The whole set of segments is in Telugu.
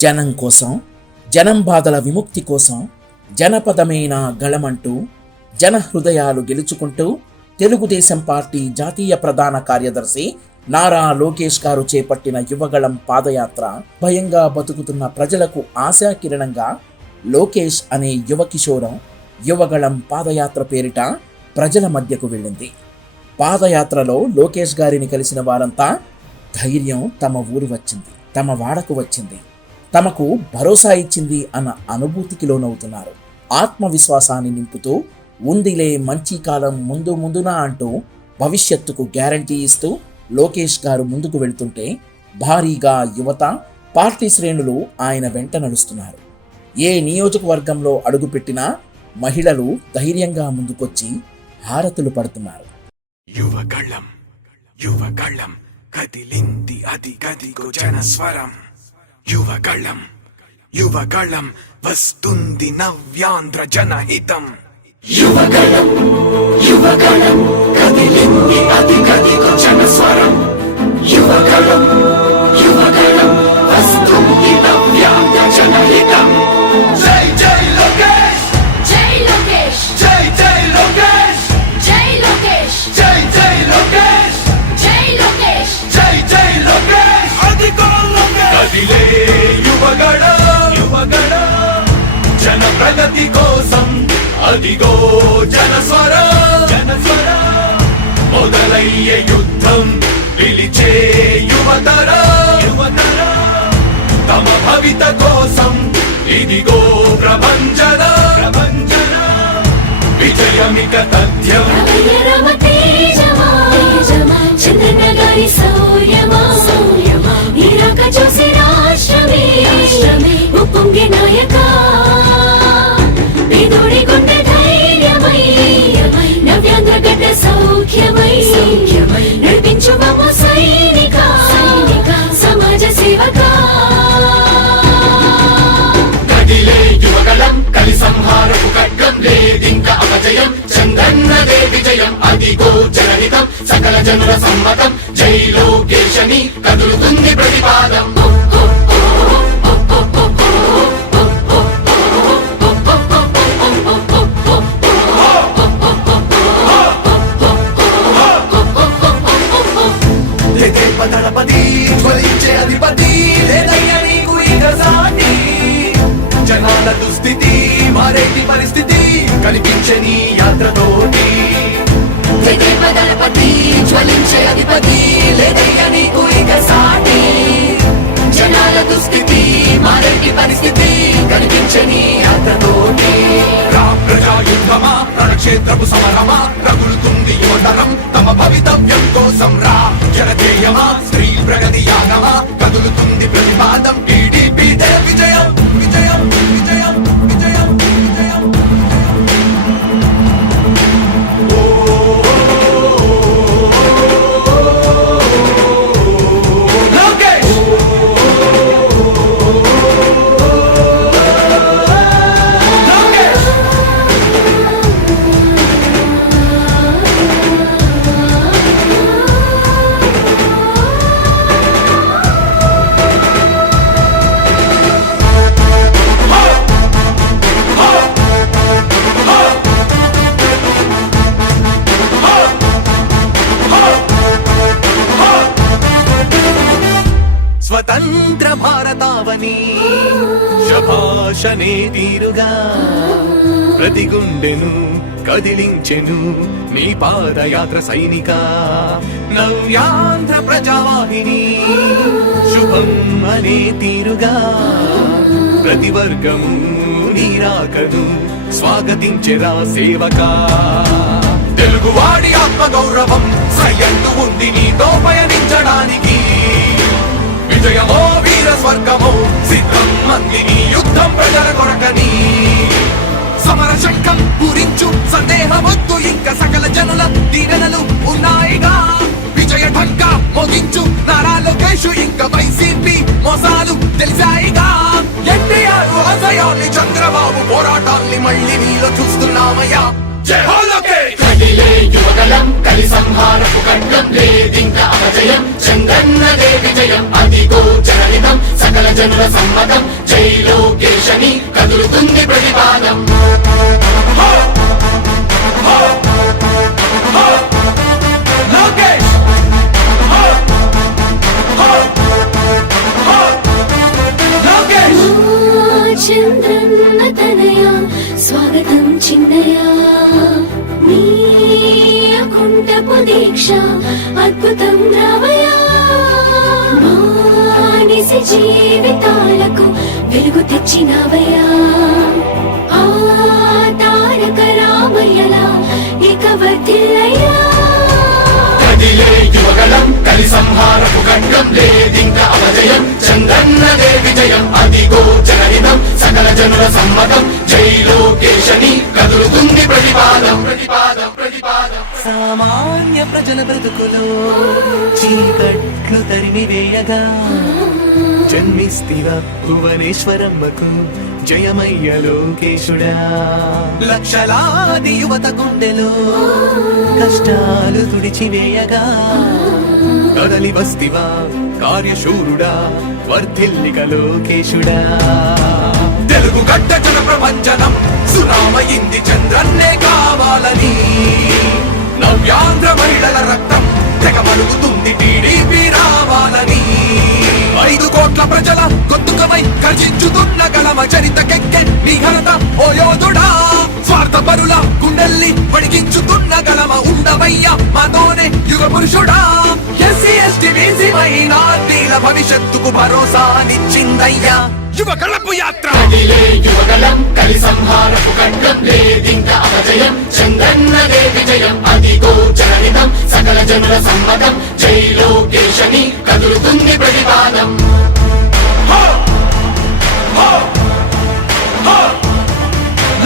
జనం కోసం, జనం బాధల విముక్తి కోసం జనపదమైన గళమంటూ జన హృదయాలు గెలుచుకుంటూ తెలుగుదేశం పార్టీ జాతీయ ప్రధాన కార్యదర్శి నారా లోకేష్ గారు చేపట్టిన యువగళం పాదయాత్ర భయంగా బతుకుతున్న ప్రజలకు ఆశాకిరణంగా లోకేష్ అనే యువ కిషోరం యువగళం పాదయాత్ర పేరిట ప్రజల మధ్యకు వెళ్ళింది. పాదయాత్రలో లోకేష్ గారిని కలిసిన వారంతా ధైర్యం తమ ఊరు వచ్చింది, తమ వాడకు వచ్చింది, తమకు భరోసా ఇచ్చింది అన్న అనుభూతికి లోనవుతున్నారు. ఆత్మవిశ్వాసాన్ని నింపుతూ ఉందిలే మంచి కాలం ముందు ముందున అంటూ భవిష్యత్తుకు గ్యారంటీ ఇస్తూ లోకేష్ గారు ముందుకు వెళ్తుంటే భారీగా యువత, పార్టీ శ్రేణులు ఆయన వెంట నడుస్తున్నారు. ఏ నియోజకవర్గంలో అడుగుపెట్టినా మహిళలు ధైర్యంగా ముందుకొచ్చి హారతులు పడుతున్నారు. యువగళం యువగళం కదిలింది అది గదిగో జనస్వరం. యువగళం యువగళం వస్తుంది నవ్యాంధ్ర జనహితం. యువగళం యువగళం కదిలింది అది గదిగో జనస్వరం. యువగళం యువగళం వస్తుంది నవ్యాంధ్ర జనహితం. జై జై లోకేష్, జై లోకేష్, జై జై లోకేష్, జై లోకేష్, జై జై లోకేష్, జై లోకేష్, జై జై లోకేష్. అదిగో లోకేష్ కదిలే యువగళం యువగళం జన ప్రగతి కోసం అదిగో జనస్వరం జనస్వరం. మొదలయ్యే యుద్ధం పిలిచే యువతరం యువతరం. తమ భవిత కోసం ఇదిగో ప్రభంజన ప్రభంజన. విజయమిక తథ్యం రమ తేజమా, చంద్రన్న గారి సౌర్యమా, నీరాక చూసి రాష్ట్రమే ఉప్పొంగే నాయక. పేదోడి గుండె ధైర్యమై నవ్యాంధ్ర గడ్డ సౌఖ్యమై నడిపించు మమ్ము సైనిక సమాజ సేవక. కదిలే యువగళం కలి సంహారపు ఖడ్గం లేదింక అపజయం. చంద్రన్నదే విజయం అదిగో జనహితం. సకల జనుల సమ్మతం జై లోకేశని కదులుతుంది ప్రతిపాదం. దళపతి జ్వలించే అధిపతి లేదయ్యా నీకు ఇక సాటి. జనాల దుస్థితి మారేటి పరిస్థితి కనిపించని యాత్రతోటి. దళపతి జ్వలించే అధిపతి లేదయ్యా నీకు ఇక సాటి. జనాల దుస్థితి మారేటి పరిస్థితి కనిపించని యాత్రతోటి. ప్రజాయుద్ధమా రణక్షేత్రపు సమరమా రగులుతుంది యువతరం తమ భవితవ్యం కోసం. రా జనజేయమా స్త్రీ ప్రగతి యాగమా కదులుతుంది ప్రతిపాదం. టీడీపీ విజయం విజయం విజయం విజయం విజయం. స్వతంత్ర భారతావని శభాషనే తీరుగా ప్రతి గుండెను కదిలించెను నీ పాదయాత్ర సైనిక. నవ్యాంధ్ర ప్రజావాహిని శుభం అనే తీరుగా ప్రతి వర్గము నీరాకను స్వాగతించెరా సేవక. తెలుగువాడి ఆత్మగౌరవం సయ్యంటూ ఉంది నీతో పయనించడానికి. విజయమో వీర స్వర్గమో సిద్ధం మందిని యుద్ధం ప్రజల కొరకని. సమర శంఖం పూరించు సందేహమొద్దు ఇంకా సకల జనుల దీవెనలు ఉన్నాయిగా. విజయ ఢంకా మోగించు నారా లోకేష్ ఇంకా వైసీపీ మోసాలు తెలిసాయిగా. ఎన్టీఆర్ ఆశయాల్ని చంద్రబాబు పోరాటాల్ని మళ్ళీ నీలో చూస్తున్నామయ్యా. జై హో లోకేష్. కదిలే యువగళం కలి సంహారపు ఖడ్గం లేదింక అపజయం చంద్రన్నదే విజయం అదిగో జనహితం సకల జనుల సమ్మతం జై లోకేశని కదులుతుంది ప్రతిపాదం లోకేష్ లోకేష్ చంద్రన్న తనయా స్వాగతం చిన్నయా నీ అకుంఠపు దీక్ష అద్భుతం రావయా మానిసి జీవితాలకు వెలుగు తెచ్చినవయా ఆ తారక రామయ్యలా ఇక వర్ధిల్లయ్యా కదిలే యువగలం కలి సంహారపు ఖడ్గం లేదింక అపజయం చంద్రన్నదే విజయం అదిగో జనహితం సకల జనుల సమ్మతం జై లోకేశని కదులుతుంది ప్రతిపాదం ప్రతిపాదం ప్రతిపాదం సామాన్య ప్రజల బ్రతుకులో చీకట్లు తరిమివేయగా జన్మిస్తివ భువనేశ్వరమ్మకు జయమయ్య లోకేశుడా లక్షలాది యువత గుండెలో కష్టాలు తుడిచివేయగా కదలి వస్తివా కార్యశూరుడా వర్ధిల్లిక లోకేశుడా తెలుగు గడ్డ జన ప్రపంచనం సునామయింది చంద్రన్నే కావాలని నవ్యాంధ్ర మహిళల రక్తం తెగ మరుగుతుంది టీడీపీ రావాలని 5 కోట్ల ప్రజల గొంతుకమై గర్జించుతున్న గలమ చరితకెక్కె నీ ఘనత ఓ యోధుడా స్వార్థ పరుల గుండెల్ని వణికించుతున్న గలమ ఉండవయ్య మాతోనే యుగ పురుషుడా ఎస్సీ ఎస్టీ బీసీ మైనార్టీల భవిష్యత్తుకు భరోసానిచ్చిందయ్యా యువ కళపు యాత్ర కదిలే యువగలం కలి సంహారపు ఖడ్గం లేదింక అపజయం చంద్రన్నదే విజయం అదిగో జనహితం సకల జనుల సమ్మతం జై లోకేశని కదులుతుంది ప్రతిపాదం హో హో హో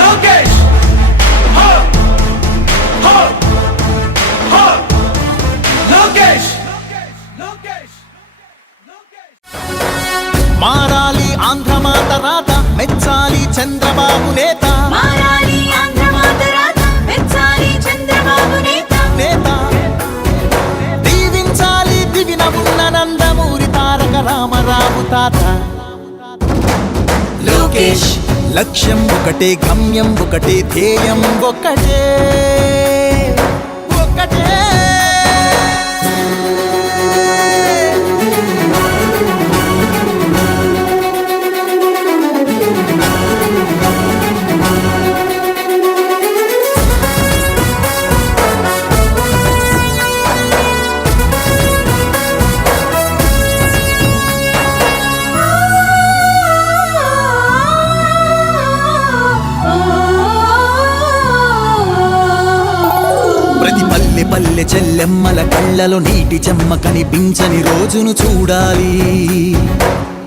లోకేష్ హో హో హో లోకేష్ లోకేష్ మారాలి ఆంధ్ర మాత రాత మెచ్చాలి చంద్రబాబు నేత మారాలి ఆంధ్ర మాత రాత మెచ్చాలి చంద్రబాబు నేత నేత దీవించాలి దివిన ఉన్న నందమూరి తారక రామరావు తాత లోకేష్ లక్ష్యం ఒకటే గమ్యం ఒకటే ధ్యేయం ఒకటే ఒకటే ప్రతి పల్లె పల్లె చెల్లెమ్మల కళ్ళలో నీటి చెమ్మ కనిపించని రోజును చూడాలి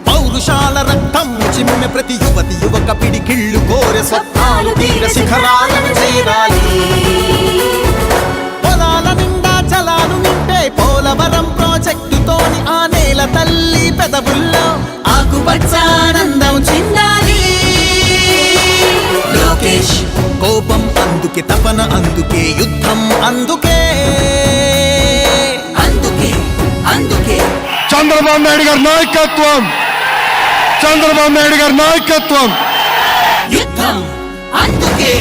పౌరుషాల రక్తం చిమ్మె ప్రతి యువతి యువక పిడికిళ్ళు కోరె స్వప్నాలు తీర శిఖరాలను చేరాలి పొలాల నిండా జలాలు నింపే పోలవరం ప్రాజెక్టుతోని ఆ నేల తల్లి పెదవుల్లో ఆకుపచ్చానందం చిందాలి లోకేష్ కోపం అందుకే తపన అందుకే యుద్ధం అందుకే అందుకే అందుకే చంద్రబాబు నాయుడు గారి నాయకత్వం చంద్రబాబు నాయుడు గారి నాయకత్వం యుద్ధం అందుకే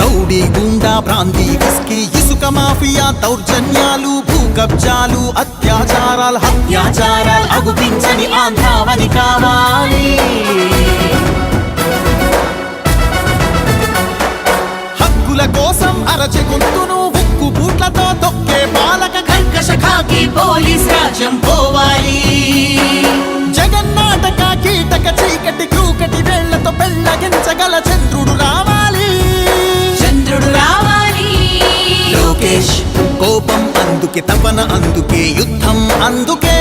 రౌడీ గుండా ప్రాంతీ విస్కీ ఇసుక మాఫియా దౌర్జన్యాలు భూ కబ్జాలు అత్యాచారాలు హత్యాచారాలు అగుపించని ఆంధ్రావని కావాలి హక్కుల కోసం అరచె గొంతును ఉక్కు బూట్లతో తొక్కే పాలక కర్కశ ఖాకీ పోలీస్ రాజ్యం పోవాలి జగన్నాటక కీటక చీకటి క్రూకటి వేళ్లతో పెళ్ళగించగల చంద్రుడు రావాలి చంద్రుడు రావాలి లోకేష్ కోపం అందుకే తపన అందుకే యుద్ధం అందుకే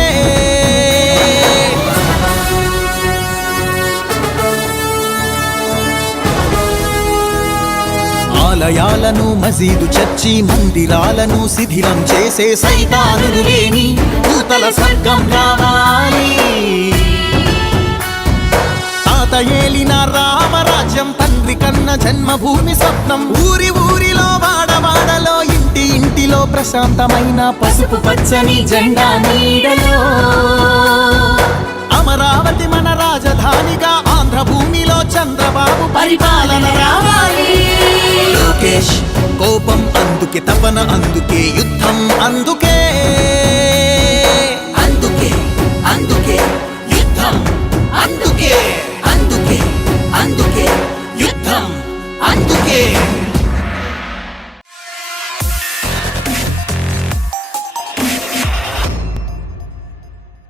ఆలయాలను మసీదు చర్చి మందిరాలను శిథిలం చేసే సైతానులు లేని భూతల స్వర్గం రావాలి తాత ఏలిన రామరాజ్యం తండ్రి కన్న జన్మభూమి స్వప్నం ఊరి ఊరిలో వాడవాడలో ఇంటి ఇంటిలో ప్రశాంతమైన పసుపు పచ్చని జెండా నీడలో అమరావతి మన రాజధానిగా ఆంధ్ర భూమిలో చంద్రబాబు పరిపాలన రావాలి. లోకేష్ కోపం అందుకే, తపన అందుకే, యుద్ధం అందుకే, అందుకే అందుకే యుద్ధం అందుకే, అందుకే అందుకే యుద్ధం అందుకే.